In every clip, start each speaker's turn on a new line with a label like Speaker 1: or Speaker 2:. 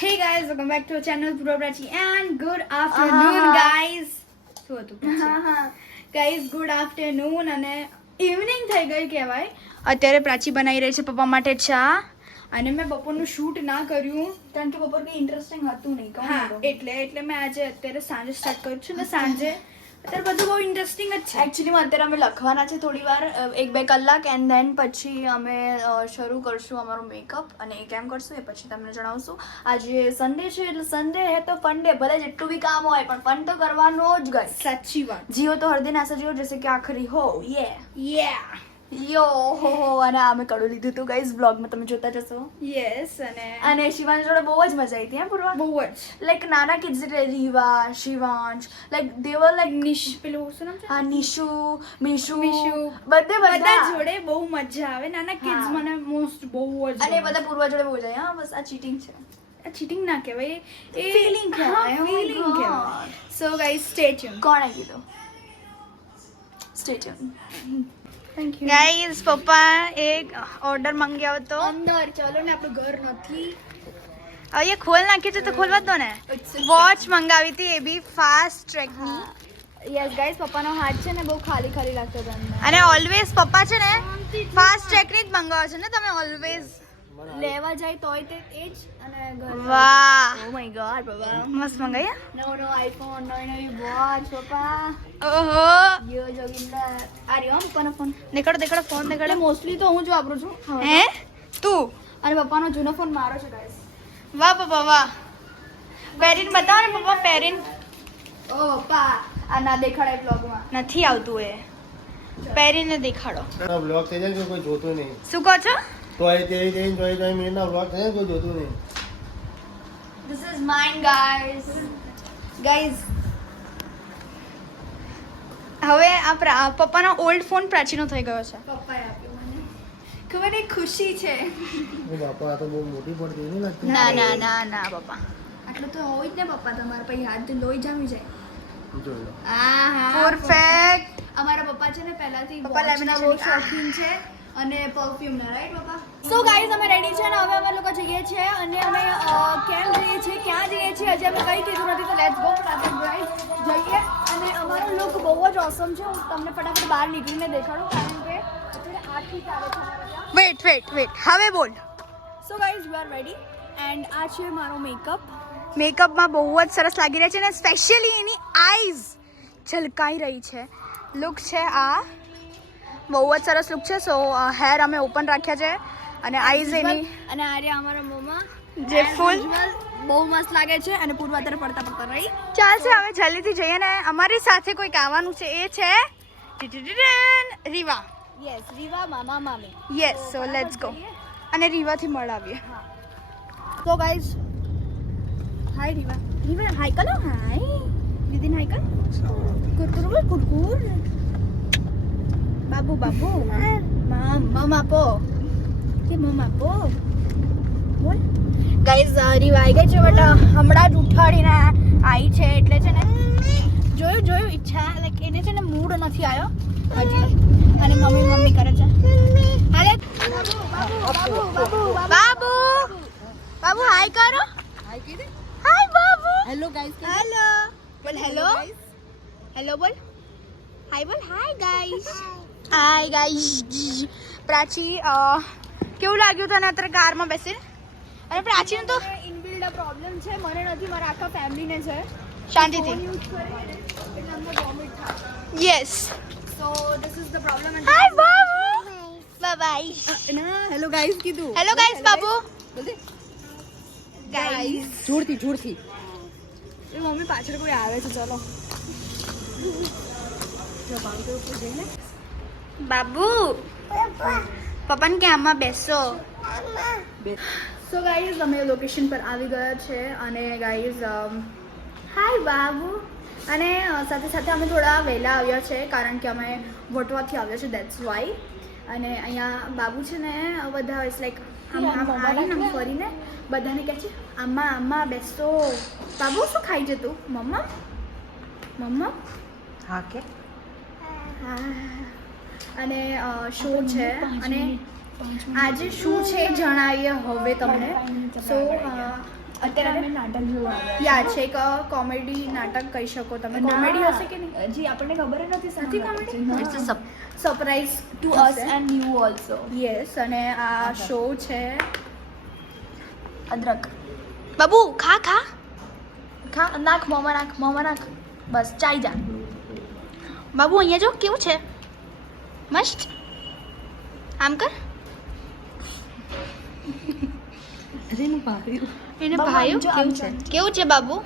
Speaker 1: Hey guys, welcome back to our channel Pura Prachi and good afternoon guys. શું હતું guys good afternoon અને evening થઈ ગઈ કહેવાય અત્યારે પ્રાચી બનાવી રહી છે પપ્પા માટે ચા અને મેં બપોરનું શૂટ ના કર્યું કારણ કે બપોર કંઈ ઇન્ટરેસ્ટિંગ હતું નહીં
Speaker 2: હા.
Speaker 1: એટલે એટલે મેં આજે અત્યારે સાંજે સ્ટાર્ટ કર્યું છું ને સાંજે અત્યારે બધું બહુ ઇન્ટરેસ્ટિંગ જ છે. એકચ્યુઅલીમાં અત્યારે અમે લખવાના છે થોડી વાર. એક બે કલાક એન્ડ ધેન પછી અમે શરૂ કરશું અમારું મેકઅપ અને એ કેમ કરશું એ પછી તમને જણાવશું. આજે સન્ડે છે એટલે સન્ડે હે તો ફન ભલે જેટલું બી કામ હોય પણ ફન તો કરવાનો જ ગઈ
Speaker 2: સાચી વાત.
Speaker 1: જીઓ તો હરદિન આશા જીઓ જૈસે કે આખરી હો. યે
Speaker 2: યે
Speaker 1: યો હો હો અને અમે કડું લીધું હતું ગાઈઝ બ્લોગમાં તમે જોતા જશો.
Speaker 2: યસ અને
Speaker 1: અને શિવાંશ જોડે બહુ જ મજા આવી હતી પૂર્વા.
Speaker 2: બહુ જ.
Speaker 1: લાઈક નાના કિડ્સ એટલે રીવા શિવાંશ લાઈક દેવર લાઈક
Speaker 2: નિશ પેલું શું નામ છે?
Speaker 1: હા નિશુ મિશુ
Speaker 2: મિશુ.
Speaker 1: બધે
Speaker 2: બધા. જોડે બહુ મજા આવે. નાના કિડ્સ મને મોસ્ટ બહુ જ
Speaker 1: અને બધા પૂર્વા જોડે બહુ જાય હા બસ આ ચીટિંગ છે.
Speaker 2: આ ચીટિંગ ના કહેવાય. એ
Speaker 1: ફીલિંગ કહેવાય, oh
Speaker 2: ફીલિંગ કહેવાય. સો ગાઈસ સ્ટે ટ્યુન
Speaker 1: કોણે કીધું સ્ટેચ્યુ
Speaker 2: થેન્ક યુ
Speaker 1: ગાઈઝ પપ્પા એક ઓર્ડર મંગાવ્યો હતો.
Speaker 2: અંદર ચાલો ને આપણું ઘર નથી.
Speaker 1: હવે ખોલ નાખ્યું છે તો ખોલવા દો ને. વોચ મંગાવી હતી એ બી ફાસ્ટ ટ્રેકની
Speaker 2: યસ ગાઈસ પપ્પાનો હાથ છે ને બહુ ખાલી ખાલી લાગતો હતો
Speaker 1: અને ઓલવેઝ પપ્પા છે ને ફાસ્ટ ટ્રેકની જ મંગાવો છો ને તમે ઓલવેઝ
Speaker 2: લેવા જાય તોય તે એ જ અને
Speaker 1: વાહ.
Speaker 2: ઓ માય ગોડ બાબા.
Speaker 1: મસ્ત મંગાયા?
Speaker 2: નવો નવો આઈફોન નવી નવી વોચ પપ્પા.
Speaker 1: ઓહો.
Speaker 2: યો જોગિંદર આરી ઓમ પપ્પાનો ફોન
Speaker 1: દેખડો દેખડો ફોન
Speaker 2: એટલે મોસ્ટલી તો હું જ વાપરું છું.
Speaker 1: હે? તું.
Speaker 2: અને પપ્પાનો જૂનો ફોન મારો છે ગાઈસ
Speaker 1: વાહ પપ્પા વાહ. પેરેન્ટ બતાવો ને પપ્પા પેરેન્ટ
Speaker 2: ઓ પપ્પા. આ ના દેખાડાય બ્લોગમાં
Speaker 1: નથી આવતું એ. પહેરીને દેખાડો.
Speaker 3: બ્લોગ થઈ જાય કોઈ જોતું નહીં.
Speaker 1: શું કહો છો?
Speaker 3: તો એ તે તે જોઈ જોઈ મિનિટના વ્લોગ થાય કોઈ જોતું નહીં.
Speaker 1: This is mine, guys. Guys. હવે આ પપ્પાનો ઓલ્ડ ફોન પ્રાચીનો થઈ ગયો છે.
Speaker 2: પપ્પાએ આપ્યો મને. ખબર એ ખુશી છે.
Speaker 3: એ બાપા તો બહુ મોટી પડતી નહીં લાગતી.
Speaker 1: ના ના ના ના પપ્પા.
Speaker 2: આટલું તો હોય જ ને પપ્પા તમારા પછી હાથ લોહી જામી જાય. આ હા
Speaker 1: પરફેક્ટ
Speaker 2: અમારા પપ્પા છે ને પહેલાથી
Speaker 1: પપ્પા
Speaker 2: બહુ શોખીન છે. અને પરફ્યુમ ના રાઈટ પપ્પા? સો ગાઈઝ અમે રેડી છે અને હવે અમે લોકો જઈએ છીએ અને અમે કેમ જઈએ છીએ? ક્યાં જઈએ છીએ? હજી અમે કંઈ કીધું નથી તો લેટ્સ ગો ફટાફટ ગાઈઝ જઈએ. અને અમારો લુક બહુ જ ઓસમ છે. હું તમને ફટાફટ બહાર નીકળીને દેખાડું કારણ કે અત્યારે આઠથી ચાલે છે
Speaker 1: વેટ વેટ વેટ હવે બોલ.
Speaker 2: So guys you are ready and આ છે મારો મેકઅપ
Speaker 1: મેકઅપમાં બહુ જ સરસ લાગી રહ્યા છે અને સ્પેશિયલી એની આઈઝ ઝલકાઈ રહી છે. લુક છે આ. બહુ જ સરસ લુક છે. સો હેર અમે ઓપન રાખ્યા છે. અને આઈઝ એની
Speaker 2: અને આ રહ્યા અમારા મોમાં.
Speaker 1: જે ફૂલ
Speaker 2: બહુ મસ્ત લાગે છે અને પૂર્વ તરફ પડતા પડતા રહી
Speaker 1: ચાલશે હવે જલ્દીથી જઈએ ને. અમારી સાથે કોઈક આવવાનું છે. એ છે રીવા
Speaker 2: યસ રીવા મામા મામી
Speaker 1: યસ સો લેટ્સ ગો અને રીવાથી મળાવીએ
Speaker 2: તો ગાઈઝ હાય રીવા રીવા હાય કલો હાય દીદી હાય કલ કુરકુર કુરકુર બાબુ બાબુ મમ mama po. કે મમ આપો બોલ ગાઈઝ રીવા આવી ગઈ છે બટ હમણાં જ ઉઠાડીને આવી છે એટલે છે ને જોયું જોયું ઈચ્છા લાઈક એને છે ને મૂડ નથી આવ્યો હજી. અને મમ્મી મમ્મી કરે છે. હાલે. બાબુ બાબુ બાબુ
Speaker 1: બાબુ હાય કરો hi Babu.
Speaker 2: Hello guys
Speaker 1: hello બોલ હેલો હેલો બોલ. હાય બોલ. Hi guys hi guys Prachi અ, કેવું લાગ્યું તને અત્યારે કારમાં બેસીને અને પ્રાચીનું તો
Speaker 2: ઇનબિલ્ડ પ્રોબ્લેમ છે મને નથી મારા આખા ફેમિલીને છે
Speaker 1: શાંતિથી
Speaker 2: યુઝ કરે એટલે અમને વોમિટ થાય
Speaker 1: yes
Speaker 2: so this is the problem
Speaker 1: hi Babu bye bye
Speaker 2: ના હેલો ગાઈઝ કીધું
Speaker 1: હેલો ગાઈસ બાબુ
Speaker 2: બોલજે
Speaker 1: ગાઈસ
Speaker 2: જોરથી જોરથી એ મમ્મી પાછળ કોઈ આવે છે ચલો જો બાંધો ઉપર જઈને
Speaker 1: બાબુ પપ્પાને કે આમાં બેસો.
Speaker 2: સો ગાઈઝ અમે લોકેશન પર આવી ગયા છે અને ગાઈઝ હાય બાબુ. અને સાથે સાથે અમે થોડા વહેલા આવ્યા છે કારણ કે અમે વટવાથી આવ્યા છે દેટ્સ વાય અને અહીંયા બાબુ છે ને બધા ઇટ્સ લાઈક આમ આમ ફરીને બધાને કહે છે આમાં આમાં બેસો. બાબુ શું ખાઈ જતું? તું મમ્મા મમ્મા
Speaker 1: હા કે
Speaker 2: હા. અને શો છે? અને આજે શું છે જણાવીએ હવે તમને. સો
Speaker 1: અત્યારે અમે નાટક જોવા
Speaker 2: યા છે એક કોમેડી નાટક કહી શકો તમે. કોમેડી હશે કે નહીં?
Speaker 1: જી આપણને ખબર નથી
Speaker 2: નથી comedy?
Speaker 1: It's a
Speaker 2: surprise
Speaker 1: to us and you also
Speaker 2: yes અને આ શો છે.
Speaker 1: અદરક. બાબુ ખા ખા. ખા નાખ મોમાં નાખ મોમાં નાખ. બસ ચાઈ જા. બાબુ અહીંયા જો કેવું છે? મસ્ત. આમ કર. એને ભાઈઓ કેવું છે? કેવું છે બાબુ?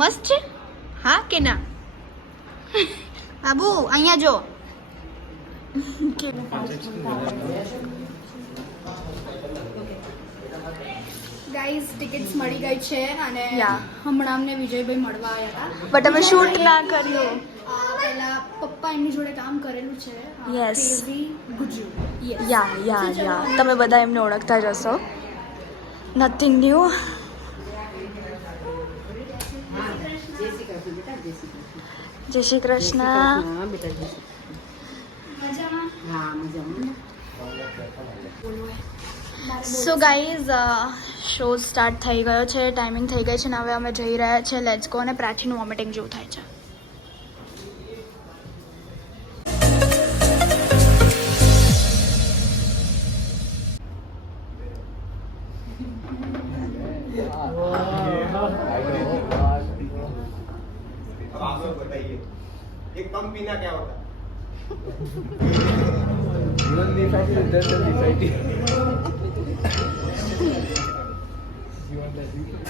Speaker 1: મસ્ત છે? હા કે ના? બાબુ અહીંયા જો.
Speaker 2: ગાઈઝ ટિકિટ્સ મળી ગઈ છે અને હમણાં અમને વિજયભાઈ મળવા આવ્યા હતા.
Speaker 1: બટ અમે શૂટ ના કર્યું.
Speaker 2: પપ્પા એમની જોડે કામ કરેલું છે. યસ ગુજુ
Speaker 1: યા યા યા તમે બધા એમને ઓળખતા જ હશો. નથિંગ ન્યૂ જય Shri Krishna. So guys show start થઈ ગયો છે ટાઈમિંગ થઈ ગઈ છે ને હવે અમે જઈ રહ્યા છીએ લેટ્સ ગો અને પ્રાચીનું વોમિટિંગ જેવું થાય છે.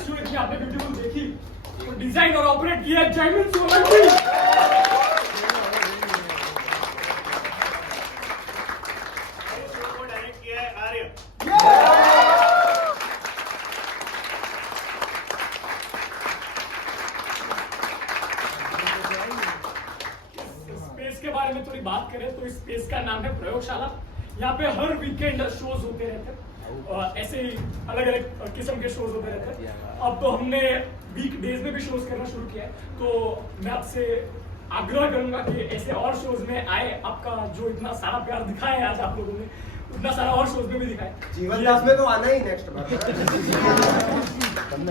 Speaker 4: सूरज की आपने ब्यूटीफुल देखी और डिजाइन और ऑपरेट किया जैमिन सोलंकी बारे में थोड़ी बात करें तो इस स्पेस का नाम है प्रयोगशाला। यहाँ पे हर वीकेंड शोज़ होते रहते हैं। ऐसे ही अलग अलग किस्म के शोज़ होते रहते हैं। अब तो हमने वीक डेज़ में भी शोज़ करना शुरू किया है। तो मैं आपसे आग्रह करूँगा कि ऐसे और शोज़ में आए। आपका जो इतना सारा प्यार दिखाया आज आप लोगों ने उतना सारा और शोज़ में भी दिखाए।
Speaker 5: जीवन दास में तो आना ही नेक्स्ट बार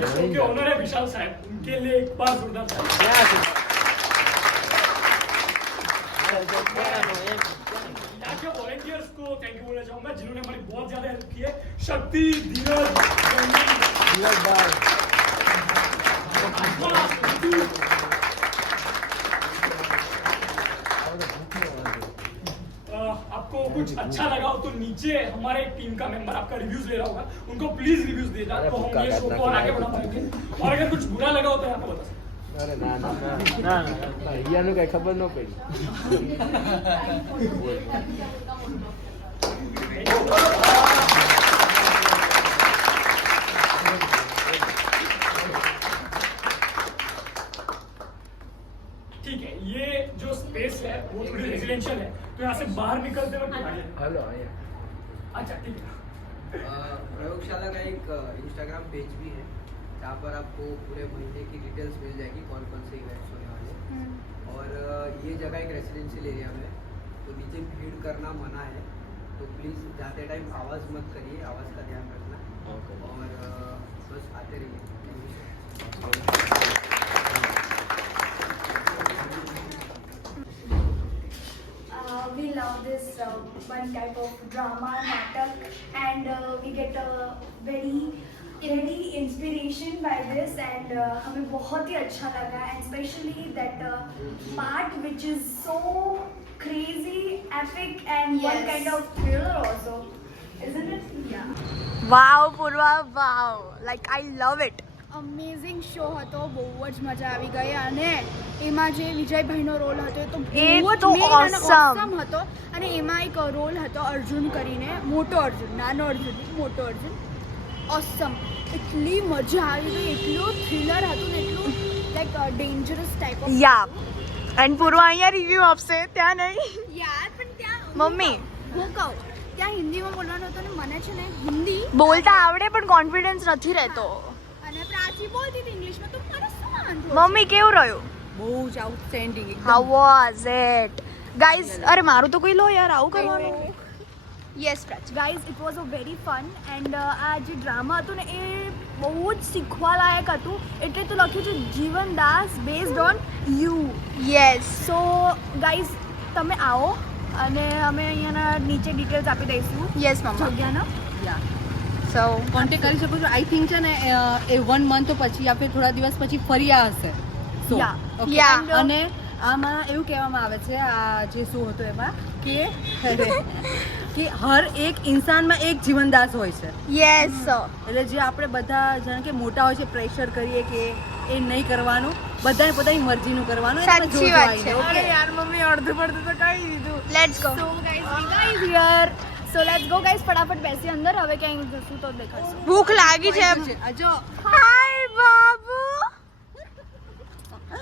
Speaker 4: शो के ओनर है विशाल साहब। उनके लिए एक बार जोरदार वॉलंटियर्स को थैंक यू बोलना चाहूँगा जिन्होंने हमारी बहुत ज़्यादा हेल्प की है शक्ति धीरज आपको कुछ अच्छा लगा हो तो नीचे हमारे टीम का मेंबर आपका रिव्यूज़ ले रहा होगा। उनको प्लीज़ रिव्यूज़ देना तो हम ये शो को आगे बढ़ा पाएँगे और अगर कुछ बुरा लगा हो तो यहाँ पे बता सकते।
Speaker 6: અરે ના ના ના ના ના અહીંયાનું કઈ ખબર ન પડી
Speaker 4: ठीक है ये जो स्पेस है वो थोड़ी रेजिडेंशियल है तो यहाँ से बाहर निकलते वक्त
Speaker 6: હાલો
Speaker 4: है
Speaker 7: जहाँ पर आपको पूरे महीने की डिटेल्स मिल जाएगी कौन कौन से इवेंट्स होने वाले। हैं और ये जगह एक रेजिडेंशियल एरिया में है तो नीचे भीड़ करना मना है तो प्लीज़ जाते टाइम आवाज़ मत करिए आवाज़ का ध्यान रखना। और बस आते रहिए Thank you.
Speaker 1: Uh, we love this uh, one type of drama natak and uh, we get a very very inspiration by this and uh, हमें बहुत ही अच्छा लगा and especially that uh, part which is so crazy epic and one
Speaker 2: Yes.
Speaker 1: kind of thriller also isn't it
Speaker 2: Yeah.
Speaker 1: wow purva wow like i love it
Speaker 2: amazing show હતો બહુ જ મજા આવી ગઈ અને એમાં જે વિજયભાઈનો રોલ હતો એ તો
Speaker 1: એ
Speaker 2: બહુ જ
Speaker 1: તો
Speaker 2: main અને
Speaker 1: awesome.
Speaker 2: awesome હતો અને એમાં એક રોલ હતો અર્જુન કરીને મોટો અર્જુન નાનો અર્જુન નહીં, મોટો અર્જુન. ઓસમ એટલી મજા આવી ગઈ એટલું થ્રિલર હતું ને એટલું like dangerous type of
Speaker 1: yeah. and Purva અહીંયા રિવ્યુ આપશે ત્યાં નહીં.
Speaker 2: યાર પણ ત્યાં
Speaker 1: મમ્મી.
Speaker 2: હું કહું ત્યાં હિન્દીમાં બોલવાનું હતું ને મને છે ને હિન્દી
Speaker 1: બોલતા આવડે પણ કોન્ફિડન્સ નથી રહેતો.
Speaker 2: અને પ્રાચી બોલતી હતી ઇંગ્લિશમાં તો મને શું વાંધો
Speaker 1: મમ્મી કેવું રહ્યું?
Speaker 2: બહુ જ outstanding
Speaker 1: how was it guys અરે મારું તો કોઈ લો યાર આવું કરવાનું yes Prachi
Speaker 2: guys it was a very fun and આ જે ડ્રામા હતું ને એ બહુ જ શીખવાલાયક હતું એટલે તો લખ્યું છે Jivan Das based on you
Speaker 1: yes
Speaker 2: so guys તમે આવો અને અમે અહીંયાના નીચે ડિટેલ્સ આપી દઈશું
Speaker 1: યસ મમ્મા
Speaker 2: જગ્યાના
Speaker 1: સો
Speaker 8: કોન્ટેક્ટ કરી શકો છો આઈ થિંક છે ને એ વન મંથ પછી યા ફિર થોડા દિવસ પછી ફરી આ હશે યા
Speaker 1: યા
Speaker 8: અને આમાં એવું કહેવામાં આવે છે આ જે શો હતો એમાં કે કે હર એક ઇન્સાનમાં એક જીવનદાસ હોય છે.
Speaker 1: યસ
Speaker 8: એટલે જે આપણે બધા જાણે કે મોટા હોય છે પ્રેશર કરીએ કે એ નહીં કરવાનું બધાય પોતાની મરજીનું કરવાનું
Speaker 1: સાચી વાત છે.
Speaker 8: okay?
Speaker 2: યાર મમ્મી અડધું પડધું તો કહી દીધું
Speaker 1: let's go
Speaker 2: so guys Veena is here so let's go guys ફટાફટ બેસી અંદર હવે ક્યાં જશું તો દેખાડશું
Speaker 1: ભૂખ લાગી છે
Speaker 8: જો.
Speaker 1: Hi Babu.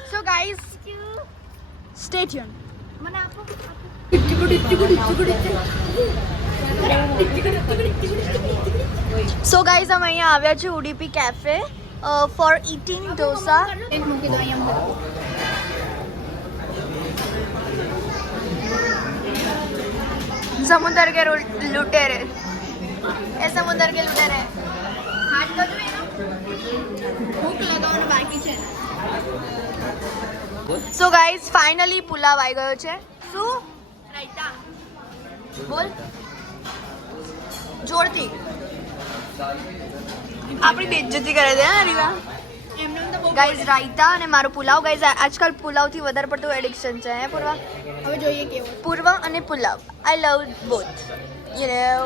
Speaker 1: So guys stay tune
Speaker 2: મને આપો
Speaker 1: સો ગાઈઝ અમે અહીંયા આવ્યા છે Udupi cafe for eating dosa
Speaker 2: એક મૂકી દો અહીંયા મૂકી દો.
Speaker 1: समुद्र के रू- लुटेरे એ સમુદ્ર કે લુટેરે હાથ બધું એનું ભૂખ લગાવવાનું બાકી છે સો ગાઈઝ ફાઇનલી પુલાવ આવી ગયો છે. શું રાયતા બોલ. જોરથી. આપણી બેઇજ્જતી કરે છે હા રીવા ગાઈઝ રાયતા અને મારો પુલાવ. ગાઈઝ આજકાલ પુલાવથી વધારે પડતું એડિક્શન છે હે પૂર્વા?
Speaker 2: હવે જોઈએ કેવું
Speaker 1: પૂર્વ અને pulao. I love both you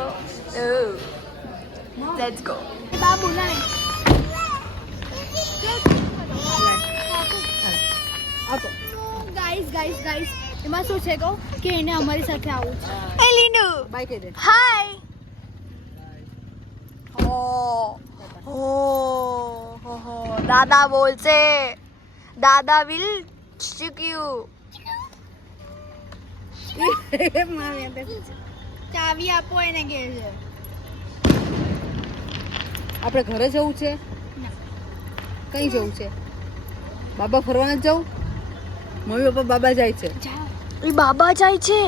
Speaker 1: know let's go
Speaker 2: Babu લાય ગાઈસ ગાઈસ ગાઈસ એમાં શું છે કહો? કે એને અમારી સાથે આવું છે.
Speaker 1: એ લીનુ
Speaker 8: બાય કહી દે.
Speaker 1: હાય ઓ ઓ હો હો દાદા બોલશે. દાદા વિલ શિક યુ
Speaker 2: ચાવી આપો એને કે છે.
Speaker 8: આપણે ઘરે જવું છે? કઈ જવું છે? બાબા ફરવા જ જવું? મમ્મી પપ્પા બાબા જાય છે
Speaker 1: એ બાબા જાય છે